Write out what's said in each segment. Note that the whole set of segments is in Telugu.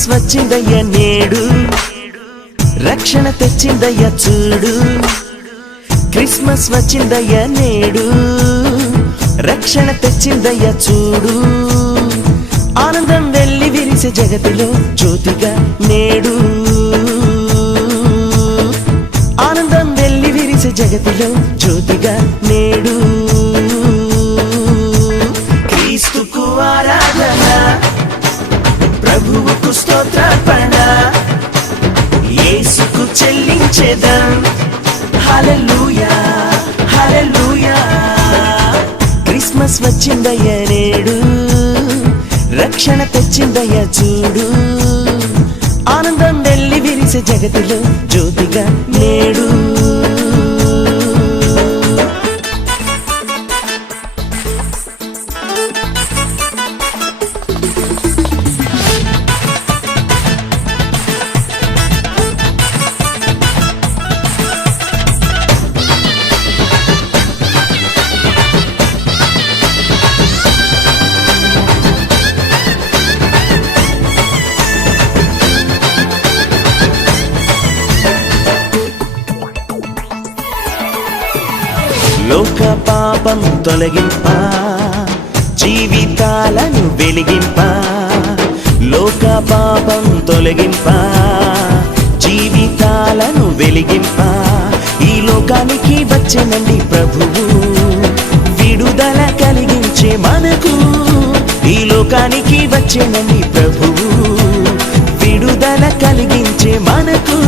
క్రిస్మస్ వచ్చిందయ్య నేడు, రక్షణ తెచ్చిందయ్య చూడు. క్రిస్మస్ వచ్చిందయ్య నేడు, రక్షణ తెచ్చిందయ్య చూడు. ఆనందం వెల్లి విరిసే జగతిలో జ్యోతిగా నేడు, ఆనందం వెల్లి విరిసే జగతిలో జ్యోతిగా నేడు. క్రీస్తుకు ఆరాధన, ప్రభువుకు స్తోత్రార్పణ, యేసుకు చెల్లించేదం. హల్లెలూయా హల్లెలూయా. క్రిస్మస్ వచ్చిందయ్య నేడు, రక్షణ తెచ్చిందయ్య చూడు. ఆనందం వెల్లి విరిసే జగతిలో జ్యోతిగా నేడు. లోక పాపం తొలగింప, జీవితాలను వెలిగింప. లోక పాపం తొలగింప, జీవితాలను వెలిగింప. ఈ లోకానికి వచ్చెనండి ప్రభువు, విడుదల కలిగించే మనకు. ఈ లోకానికి వచ్చెనండి ప్రభువు, విడుదల కలిగించే మనకు.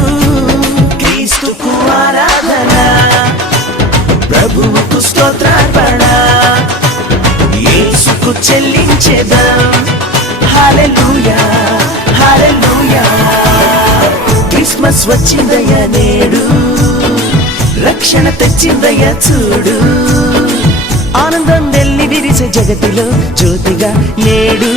క్రీస్తుకు ఆరాధన, ప్రభువుకు స్తోత్రార్పణ, యేసుకు చెల్లించేదం. హల్లెలూయా హల్లెలూయా. క్రిస్మస్ వచ్చిందయ్య నేడు, రక్షణ తెచ్చిందయ్య చూడు. ఆనందం వెల్లి విరిసే జగతిలో జ్యోతిగా నేడు.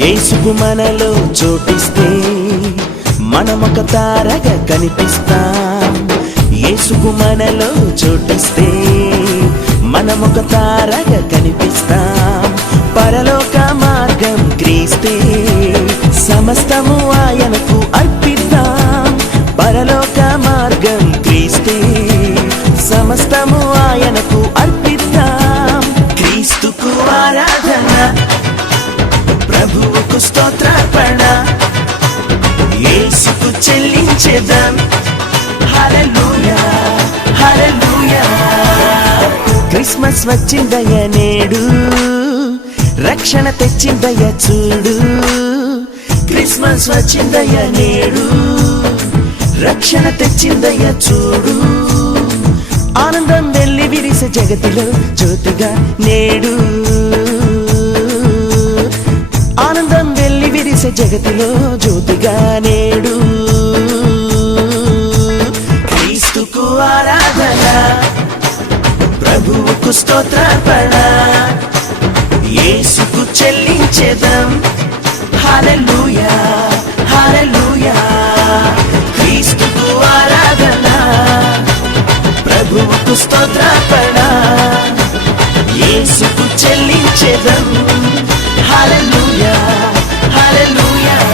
యేసుకు మనలో చోటిస్తే మనమొక తారగా కనిపిస్తాం. యేసుకు మనలో చోటిస్తే మనమొక తారగా కనిపిస్తాం. పరలోక మార్గం క్రీస్తే, సమస్తము ఆయనకు అర్పిద్దాం. పరలోక మార్గం క్రీస్తే, సమస్తము ఆయనకు అర్పిద్దాం. క్రీస్తుకు ఆరాధన, ప్రభువుకు స్తోత్రార్పణ, యేసుకు చెల్లించేదం. హల్లెలూయా హల్లెలూయా. క్రిస్మస్ వచ్చిందయ్య నేడు, రక్షణ తెచ్చిందయ్య చూడు. క్రిస్మస్ వచ్చిందయ్య నేడు, రక్షణ తెచ్చిందయ్య చూడు. ఆనందం వెల్లి విరిసే జగతిలో జ్యోతిగా నేడు. ఆనందం వెల్లి విరిసే జగతిలో జ్యోతిగా నేడు. క్రీస్తుకు ఆరాధన, ప్రభువుకు స్తోత్రార్పణ, యేసుకు చెల్లించేదం. హల్లెలూయా